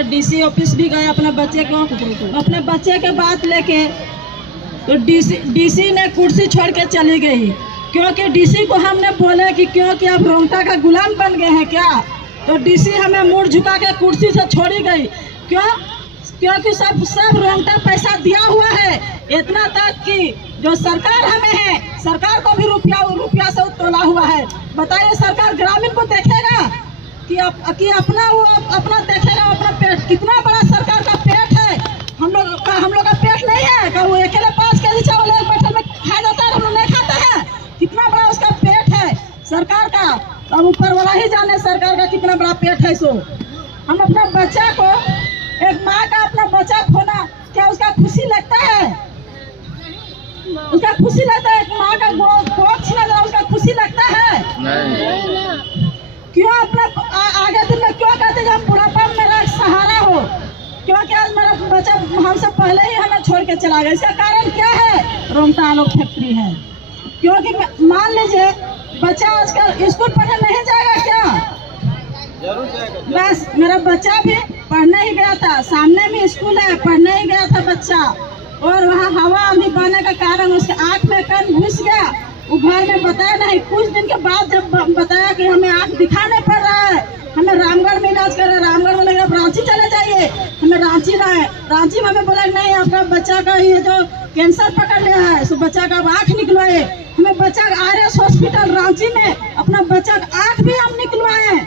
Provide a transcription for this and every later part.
गए, DC office भी गए अपने बच्चे के बात लेके। तो डीसी ने कुर्सी छोड़ के चली गई, क्योंकि डीसी को हमने बोले कि क्योंकि आप रोंगटा का गुलाम बन गए हैं क्या। तो डीसी हमें मुड़ झुका के कुर्सी से छोड़ी गई। क्योंकि सब रोंगटा पैसा दिया हुआ है, इतना तक कि जो सरकार हमें है, सरकार को भी रुपया से तोला हुआ है। बताइए सरकार ग्रामीण को देखेगा कि अपना देखेगा अपना पेट। कितना बड़ा सरकार का पेट है, हम लोग का पेट नहीं है कि वो अकेले 5 केजी चावल एक बैठल में खा जाता है, हम लोग नहीं खाते हैं। कितना बड़ा उसका पेट है सरकार का, अब ऊपर वाला ही जाने सरकार का कितना बड़ा पेट है। सो हम अपना बच्चा को, एक माँ का अपना बच्चा खोना, क्या उसका खुशी लगता है? उसका खुशी लगता है? एक माँ का गोद छीना जाए उसका खुशी लगता है? नहीं। क्यों अपना आगे दिन में क्यों कहते हम बुढ़ापा में मेरा सहारा हो? क्योंकि आज मेरा बच्चा हमसे पहले ही हमें छोड़ के चला गया। इसका कारण क्या है? रोंगटा आलू फैक्ट्री है। क्योंकि मान लीजिए बच्चा आजकल स्कूल पढ़ने नहीं जाएगा क्या? जरूर जाएगा। बस मेरा बच्चा भी पढ़ने ही गया था, सामने में स्कूल है, पढ़ने ही गया था बच्चा, और वहाँ हवा आंधी बहने के कारण उसके आँख में कण घुस गया। वो घर में बताया नहीं। कुछ दिन के बाद जब बताया कि हमें आँख दिखाने पड़ रहा है, हमें रामगढ़ में इलाज कर रहे हैं, रामगढ़ में लगा रांची चले जाइए, हमें रांची लाए। रांची में हमें बोला नहीं आपका बच्चा का ये जो कैंसर पकड़ लिया है, सो बच्चा का आँख निकलवाए। हमें बच्चा RS हॉस्पिटल रांची में अपना बच्चा का आँख भी हम निकलवाए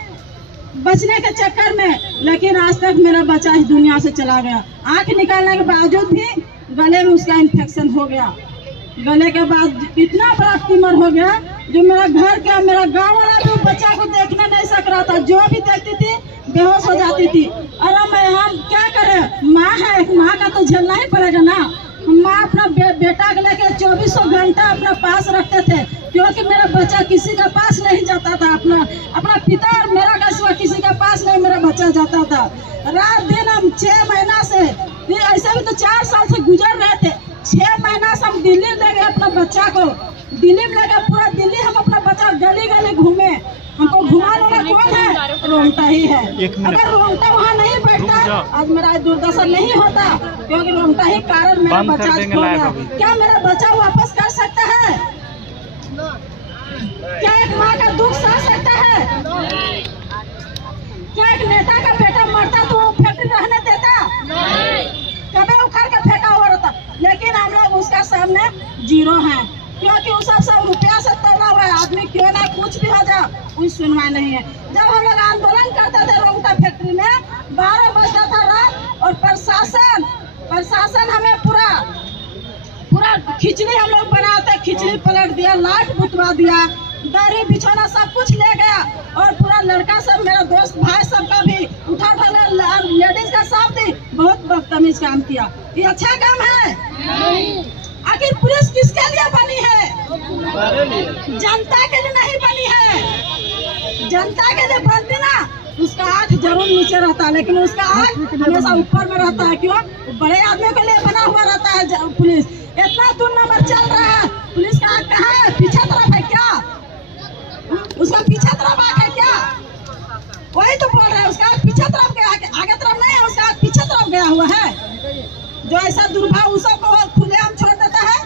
बचने के चक्कर में, लेकिन आज तक मेरा बच्चा इस दुनिया से चला गया। आँख निकालने के बावजूद भी गले में उसका इन्फेक्शन हो गया। गले के बाद इतना बड़ा ट्यूमर हो गया जो मेरा घर का, मेरा गांव वाला भी बच्चा को देखने नहीं सक रहा था। जो भी देखती थी बेहोश हो जाती थी। और हम क्या करें? माँ है, माँ का तो झेलना ही पड़ेगा ना। माँ अपना बेटा को लेके 2400 घंटा अपना पास रखते थे, क्योंकि मेरा बच्चा किसी के पास नहीं जाता था। अपना पिता और मेरा का सिवा किसी के पास नहीं मेरा बच्चा जाता था। रात दिन हम 6 महीना से, ऐसे भी तो 4 साल से गुजर रहे थे। 6 महीना से हम दिल्ली ले गए अपना बच्चा को, दिल्ली में ले गए पूरा दिल्ली। हम अपना बच्चा गली गली घूमे। हमको घुमाने वाला कौन है? रोंगटा ही है। अगर रोंगटा वहाँ नहीं बैठता आज मेरा दुर्दशा नहीं होता, क्योंकि रोंगटा ही कारण मेरा बच्चा खो गया। क्या मेरा बच्चा वापस कर सकता है? क्या एक माँ का दुख सह सकता है? क्या एक नेता का बेटा मरता तो वो फैक्ट्री रहने देता? कभी उखाड़ के फेंका हुआ रहता। लेकिन हम लोग उसका सामने जीरो है, क्योंकि वो सब रुपया से तोड़ा हुआ है। आदमी क्यों ना कुछ भी हो जाए, कोई सुनवाई नहीं है। जब हम लोग आंदोलन करते थे रोंगटा फैक्ट्री में, 12 बजता था रात, और प्रशासन हमें पूरा खिचड़ी हम लोग बनाते, खिचड़ी पलट दिया, लाइट बुतवा दिया, दरी बिछौना सब कुछ ले गया। और पूरा लड़का सब, मेरा दोस्त भाई सबका भी उठा लेडीज का साथ दी। बहुत बदतमीज काम किया। ये अच्छा काम है? आखिर पुलिस किसके लिए बनी है? जनता के लिए नहीं बनी है। जनता के लिए बनती ना, उसका आँख जरूर नीचे रहता है, लेकिन उसका आँख हमेशा ऊपर में रहता है। क्यों? बड़े आदमी के लिए बना हुआ रहता है पुलिस। इतना दूर नंबर चल रहा है, पुलिस का आँख कहाँ है? पीछे तरफ है क्या? उसका पीछे तरफ आँख है क्या? वही तो बोल रहे हैं, उसका पीछे तरफ गया, आगे तरफ नहीं है, उसका पीछे तरफ गया हुआ है। जो ऐसा दुर्भाव उस सबको खुलेआम छोड़ देता है,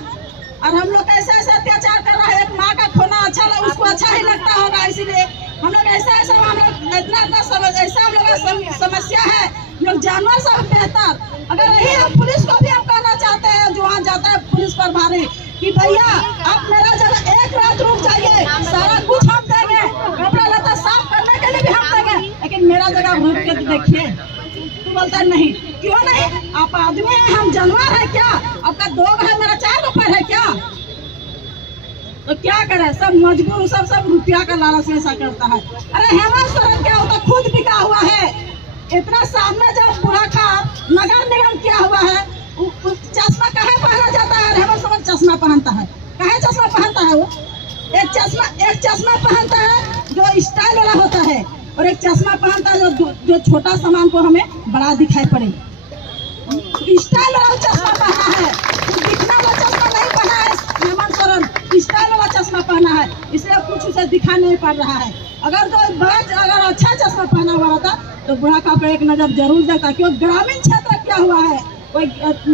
और हम लोग ऐसा अत्याचार कर रहा है। एक माँ का खोना अच्छा लगा, उसको अच्छा ही लगता होगा, इसीलिए हम लोग ऐसा हम लोग इतना ऐसा हम लोग समस्या है। हम लोग जानवर सब बेहतर। अगर यही हम पुलिस को भी हम कहना चाहते हैं, जो वहाँ जाता है पुलिस पर भारी, कि भैया आप मेरा जगह एक रात रुक जाइए, सारा कुछ हम देंगे, कपड़ा लता साफ करने के लिए भी हम देंगे, लेकिन मेरा जगह रुक के देखिए। तू बोलता नहीं, क्यों नहीं? आप आदमी हैं, हम जानवर है क्या? आपका 2 है, मेरा 4 पैर है क्या? तो क्या करे? सब मजबूर, सब रुपया का लालच ऐसा करता है। अरे हेमंत सोरेन क्या होता, खुद बिका हुआ है। इतना सामने जब पूरा का नगर निगम किया हुआ है, चश्मा कहाँ पहना जाता है? हेमंत सोरेन चश्मा पहनता है। कहाँ चश्मा पहनता है? वो एक चश्मा पहनता है जो स्टाइल वाला होता है, और एक चश्मा पहनता है जो छोटा सामान को हमें बड़ा दिखाई पड़े। स्टाइल वाला चश्मा पहना है, दिखने वाला चश्मा नहीं पहना है हेमंत सोरेन, स्टाइल वाला चश्मा पहना है, इसलिए कुछ उसे दिखा नहीं पड़ रहा है। अगर तो अगर अच्छा चश्मा पहना हुआ रहता तो बूढ़ा खाप का एक नज़र जरूर देखता, क्योंकि ग्रामीण क्षेत्र क्या हुआ है, कोई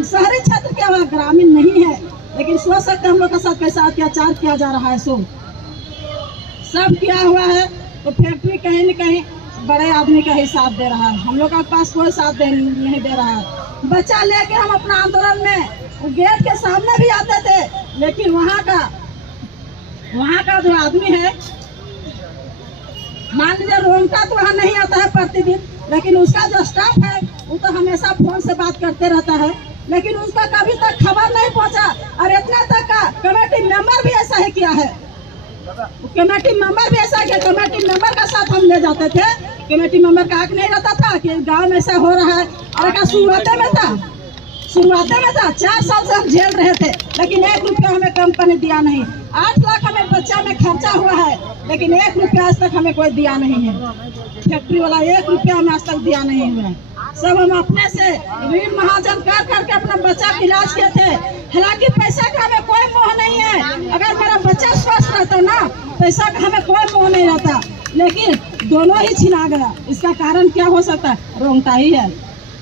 शहरी क्षेत्र क्या हुआ, ग्रामीण नहीं है। लेकिन सोच सकते हम लोग के साथ कैसा अत्याचार किया जा रहा है। सब किया हुआ है। तो फैक्ट्री कहीं न कहीं बड़े आदमी का ही साथ दे रहा है, हम लोग के पास कोई साथ नहीं दे रहा है। बच्चा लेके हम अपना आंदोलन में गेट के सामने भी आते थे, लेकिन वहाँ का जो आदमी है, मान लीजिए रोंगटा तो वहाँ नहीं आता है प्रतिदिन, लेकिन उसका जो स्टाफ है वो तो हमेशा फोन से बात करते रहता है, लेकिन उसका कभी तक खबर नहीं पहुँचा। और इतना तक का कमेटी मेंबर भी ऐसा ही किया है, कमेटी मेंबर भी ऐसा किया। कमेटी मेंबर का साथ हम ले जाते थे, कमेटी मेंबर का हक नहीं रहता था कि गांव में ऐसा हो रहा है। और का शुरुआते में था 4 साल से हम झेल रहे थे, लेकिन 1 रुपया हमें कंपनी दिया नहीं। 8 लाख हमें बच्चा में खर्चा हुआ है, लेकिन 1 रुपया आज तक हमें कोई दिया नहीं है। फैक्ट्री वाला 1 रुपया हमें आज तक दिया नहीं हुआ है। सब हम अपने से ऋण महाजन कर करके अपना बच्चा का इलाज किए थे। हालांकि पैसा का हमें कोई मोह नहीं है, अगर मेरा बच्चा स्वस्थ रहता ना, पैसा का हमें कोई मोह नहीं रहता, लेकिन दोनों ही छिना गया। इसका कारण क्या हो सकता है? रोंगटा ही है।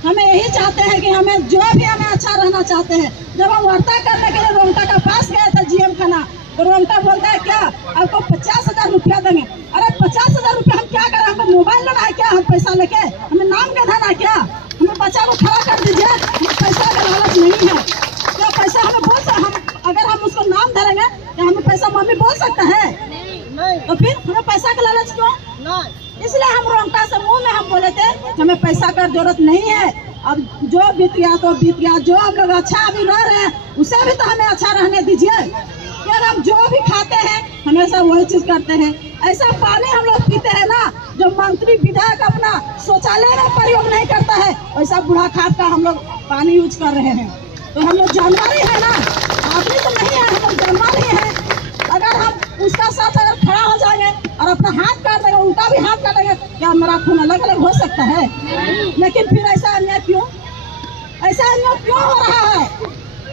हमें यही चाहते हैं कि हमें जो भी हमें अच्छा रहना चाहते हैं। जब हम वार्ता करने के लिए रोंगटा का पास गए थे GM खाना, तो रोंगटा बोलता है क्या आपको 50,000 रुपया देंगे। अरे 50,000 रुपया हम क्या करें? हमको मोबाइल लेना है क्या? हम पैसा लेके हमें नाम का धन है क्या? हमें बच्चा को खड़ा कर दीजिए, हमें पैसा का लालच नहीं है। क्या पैसा हमें बोल सकते? हम अगर हम उसको नाम धरेंगे तो हमें पैसा मम्मी बोल सकता है? तो फिर हमें पैसा का लालच क्यों? इसलिए हम रोंगटा से मुंह में हम बोले थे कि हमें पैसा का जरूरत नहीं है। अब जो बीत गया तो बीत गया, जो हम लोग अच्छा अभी रह रहे हैं उसे भी तो हमें अच्छा रहने दीजिए। यार हम जो भी खाते हैं हमेशा वही चीज करते हैं। ऐसा पानी हम लोग पीते हैं ना जो मंत्री विधायक अपना शौचालय में प्रयोग नहीं करता है, वैसा बूढ़ा खाप का हम लोग पानी यूज कर रहे हैं। तो हम लोग जानवर ही है ना, आदमी तो नहीं है, हम लोग जानवर ही है। अगर हम उसका साथ अगर खड़ा हो जाएंगे और अपना हाथ काट देंगे, उनका भी हाथ काटेंगे, क्या हमारा खून अलग अलग हो सकता है? लेकिन फिर ऐसा अन्याय क्यों? ऐसा अन्याय क्यों हो रहा है?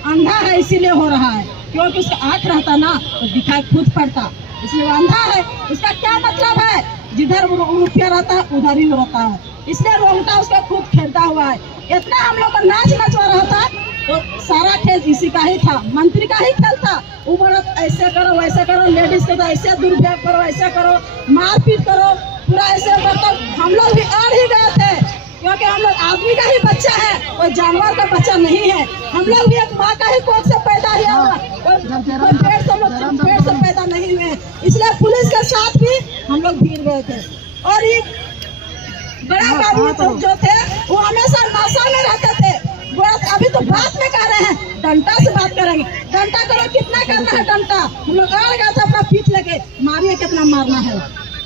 अंधा है इसीलिए हो रहा है, क्योंकि उसका आँख रहता ना तो दिखाई खुद पड़ता, इसलिए वो अंधा है। उसका क्या मतलब है? जिधर रुपया रहता है उधर ही रहता है, इसलिए रोंगटा उसका खुद खेलता हुआ है। इतना हम लोग का नाच नचवा रहा था तो सारा खेल इसी का ही था, मंत्री का ही खेल था। वो बोला ऐसे करो वैसे करो, लेडीज के तो ऐसे दुर्व्यवहार करो, ऐसे करो, मारपीट करो, पूरा ऐसे मतलब हम लोग भी अड़ ही गए थे, क्योंकि हम लोग आदमी का ही बच्चा है, कोई जानवर का बच्चा नहीं है। हम लोग भी एक माँ का ही कोख से पैदा हुआ है, पेड़ से पैदा नहीं हुए, इसलिए पुलिस के साथ भी हम लोग भिड़ गए थे। और ये बड़ा बाबू जो थे वो हमेशा नशा में रहते थे। अभी तो बात में कह रहे हैं, डंडा से बात करेंगे, डंडा करो, कितना करना है डंडा? हम लोग अड़ गए थे अपना पीठ लेके, मारिए कितना मारना है।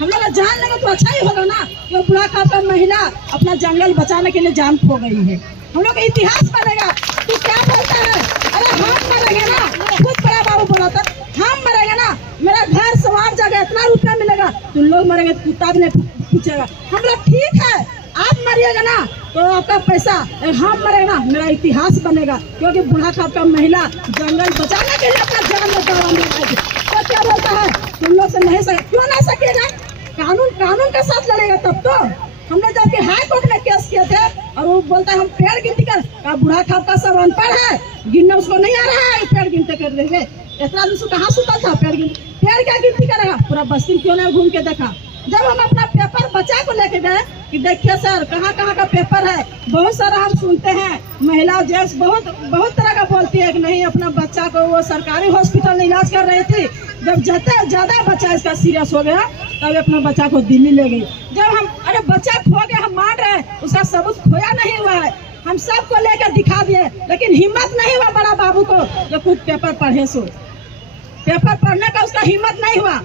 हम लोग जान लेंगे तो अच्छा ही होगा ना, कि बूढ़ा खाप का महिला अपना जंगल बचाने के लिए जान खो गई है। हम लोग का इतिहास बनेगा। तू क्या बोलता है? अरे हम मरेंगे ना, खुद बड़ा बाबू बोला था, हम मरेंगे ना, मेरा घर सवार जगह इतना रुपया मिलेगा, तुम लोग मरेंगे तो कुत्ता भी नहीं पूछेगा। हम लोग ठीक है, आप मरिएगा ना तो आपका पैसा, हम मरेंगे ना मेरा इतिहास बनेगा, क्योंकि बूढ़ा खाप का महिला जंगल बचाने के लिए अपना जान में दवा लगाएगी। तो क्या बोलता है? तुम लोग से नहीं सके, क्यों नहीं सकेगा? कानून के साथ लड़ेगा तब तो। हमने जबकि हाई कोर्ट में केस किए थे और वो बोलता है हम पेड़ गिनती कर, बूढ़ा खाप का सब अनपढ़ है, गिनना उसको नहीं आ रहा है, पेड़ गिनते कर देंगे। इतना दिन कहाँ सुता था? पेड़ क्या गिनती करेगा? पूरा बस्ती क्यों नहीं घूम के देखा? जब हम अपना पेपर बच्चा को लेके गए कि देखिए सर कहाँ कहाँ का पेपर है, बहुत सारा हम सुनते हैं, महिला जेंट्स बहुत तरह का बोलती है कि नहीं, अपना बच्चा को वो सरकारी हॉस्पिटल में इलाज कर रही थी, जब ज्यादा बच्चा इसका सीरियस हो गया तब अपना बच्चा को दिल्ली ले गई। जब हम अरे बच्चा खो गया हम मान रहे हैं, उसका सबूत खोया नहीं हुआ है, हम सबको लेकर दिखा दिए, लेकिन हिम्मत नहीं हुआ बड़ा बाबू को जो खुद पेपर पढ़े, सो पेपर पढ़ने का उसका हिम्मत नहीं हुआ।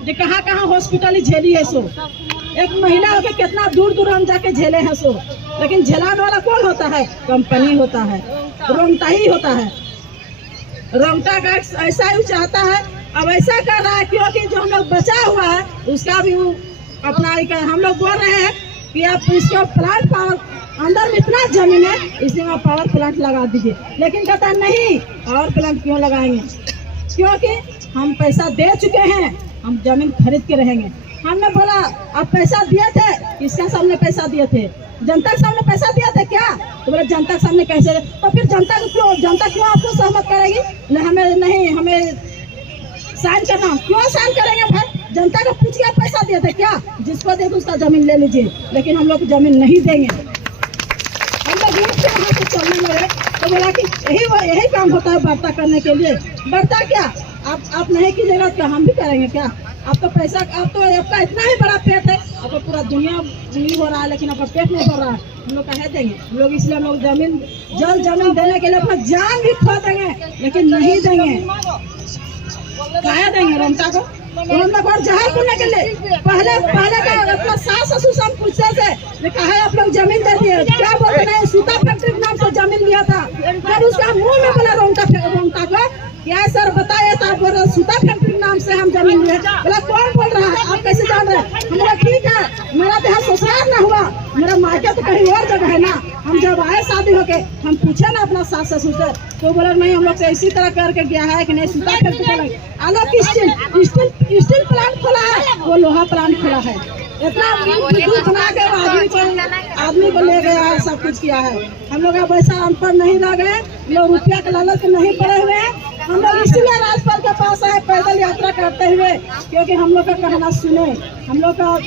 जो कहाँ हॉस्पिटल ही झेली है, सो एक महिला होकर कितना दूर दूर हम जाके झेले हैं, सो लेकिन झेलाने वाला कौन होता है? कंपनी होता है, रोंगटा ही होता है। रोंगटा का ऐसा ही चाहता है, अब ऐसा कर रहा है क्योंकि जो हम लोग बचा हुआ है उसका भी वो अपना हम लोग बोल रहे हैं कि आप इसको प्लांट पावर अंदर में इतना जमीन है, इसमें आप पावर प्लांट लगा दीजिए, लेकिन कहता नहीं, पावर प्लांट क्यों लगाएंगे? क्योंकि हम पैसा दे चुके हैं, हम जमीन खरीद के रहेंगे। हमने बोला आप पैसा दिए थे, किसके सामने पैसा दिए थे? जनता के सामने पैसा दिया था क्या? तो बोले जनता के सामने कैसे? तो फिर जनता क्यों आपको सहमत करेगी? नहीं हमें साइन करना, क्यों साइन करेंगे भाई? जनता को पूछ के पैसा दिए थे क्या? जिसको देखो उसका जमीन ले लीजिए, लेकिन हम लोग जमीन नहीं देंगे। हम लोग यहाँ से चलने लगे तो बोला कि यही काम होता है वार्ता करने के लिए। वार्ता क्या आप नहीं कीजिएगा क्या हम भी करेंगे क्या? आप तो पैसा, आपका इतना ही बड़ा पेट है, आपको पूरा दुनिया नहीं हो रहा है, लेकिन आपका पेट नहीं भर रहा है। हम लोग कहे देंगे, हम लोग इसलिए हम लोग जमीन देने के लिए अपना जान भी खो देंगे, लेकिन नहीं देंगे। कहा देंगे रमता को और जहां करने के लिए पहले का अपना सास ससुर सब पूछते थे, कहा है आप लोग जमीन दे दिए, क्या बोलते हैं? सूता फैक्ट्री के नाम से जमीन लिया था। जब उसका मुंह में बोला रोंगटा को, क्या सर बताए था? बोल रहे सूता फैक्ट्री के नाम से हम जमीन लिए। बोला कौन बोल रहा है, आप कैसे जान रहे हैं? हम बोला ठीक है, मेरा देहा ससुराल न हुआ, मेरा मायका तो कहीं और जगह है ना। हम जब आए शादी होके हम पूछे ना अपना सास ससुर से, तो बोला नहीं हम लोग से इसी तरह करके गया है कि नहीं सूता फैक्ट्री अलग स्टील प्लांट खोला है, वो लोहा प्लांट खोला है। इतना बना के आदमी को ले गया है, सब कुछ किया है। हम लोग अब ऐसा अनपढ़ नहीं रह गए, लोग रुपया के लालच नहीं पड़े हुए हैं। हम लोग इसलिए राजपाल के पास आए पैदल यात्रा करते हुए, क्योंकि हम लोग का कहना सुने, हम लोग का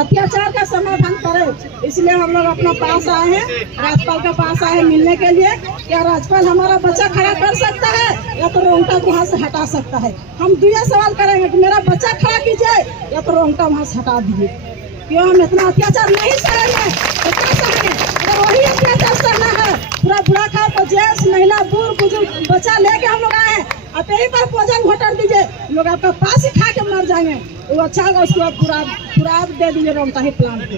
अत्याचार का समाधान करे। इसलिए हम लोग अपना पास आए हैं, राज्यपाल के पास आए हैं मिलने के लिए। क्या राज्यपाल हमारा बच्चा खड़ा कर सकता है या तो रोंगटा को वहाँ से हटा सकता है? हम दूसरा सवाल करेंगे कि मेरा बच्चा खड़ा कीजिए या तो रोंगटा वहाँ से हटा दीजिए। क्यों हम इतना अत्याचार नहीं सहेंगे? इतना सहेंगे तो वही अत्याचार करना है। पूरा बुढ़ा खा को जेंट्स महिला बूढ़ बुजुर्ग बच्चा लेके हम लोग आए हैं। आप यही पर भोजन घोटाल दीजिए, लोग आपका पास ही खा के मर जाएंगे। वो अच्छा होगा, उसको पूरा दे दीजिए रोंगटा ही प्लांट को।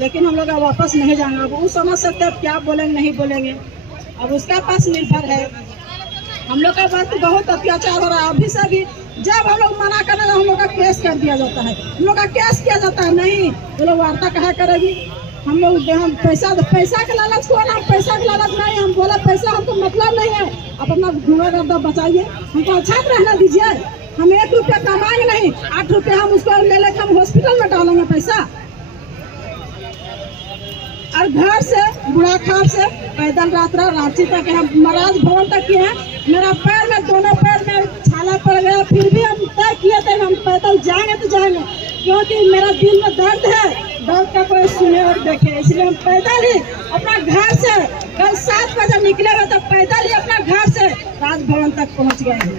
लेकिन हम लोग वापस नहीं जाएंगे। अब वो समझ सकते हैं क्या बोलेंगे नहीं बोलेंगे, अब उसका पास निर्भर है। हम लोग का बात बहुत अत्याचार हो रहा है। अभी से भी जब हम लोग मना करने हम लोग का केस कर दिया जाता है, हम लोग का केस किया जाता है। नहीं वो लोग वार्ता कहा करेगी, हम लोग हम पैसा के लालच को ना, पैसा के लालच नहीं। हम बोला पैसा हमको मतलब नहीं है, आप अपना धुआं गर्दा बचाइए, हमको अच्छा रहना दीजिए। हम 1 रुपया कमाएंगे नहीं, 8 रुपया हम उसको ले लेकर हम हॉस्पिटल में डालेंगे पैसा। और घर से बुढ़ाखार से पैदल यात्रा रांची तक हम महाराज भवन तक किए हैं। मेरा पैर में दोनों पैर में छाला पड़ गया, फिर भी हम तय किए थे हम पैदल जाएंगे तो जाएंगे, क्योंकि मेरा दिल में दर्द है, दर्द का कोई सुने और देखे। इसलिए हम पैदल ही अपना घर से कल 7 बजे निकलेगा तो पैदल ही अपना घर से राजभवन तक पहुंच गए हैं।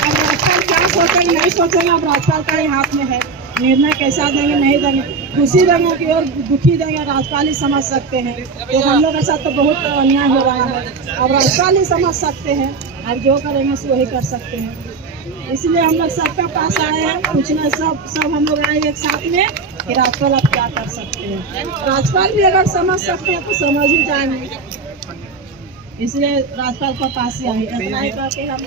अब राज्यपाल क्या सोचेंगे नहीं सोचेंगे, अब राज्यपाल का ही हाथ में है। निर्णय कैसा देंगे नहीं देंगे, खुशी देंगे कि और दुखी देंगे, राज्यपाल ही समझ सकते हैं। तो हम लोग के साथ तो बहुत अन्याय हो रहा है, अब राज्यपाल ही समझ सकते हैं। अब जो करेंगे सो वही कर सकते हैं। इसलिए हम लोग सबका पास आए हैं पूछना, सब हम लोग आए एक साथ में कि राज्यपाल आप क्या कर सकते हैं। राज्यपाल भी अगर समझ सकते हैं तो समझ ही जाएंगे, इसलिए राज्यपाल का पास ही आए। इतना ही करके हम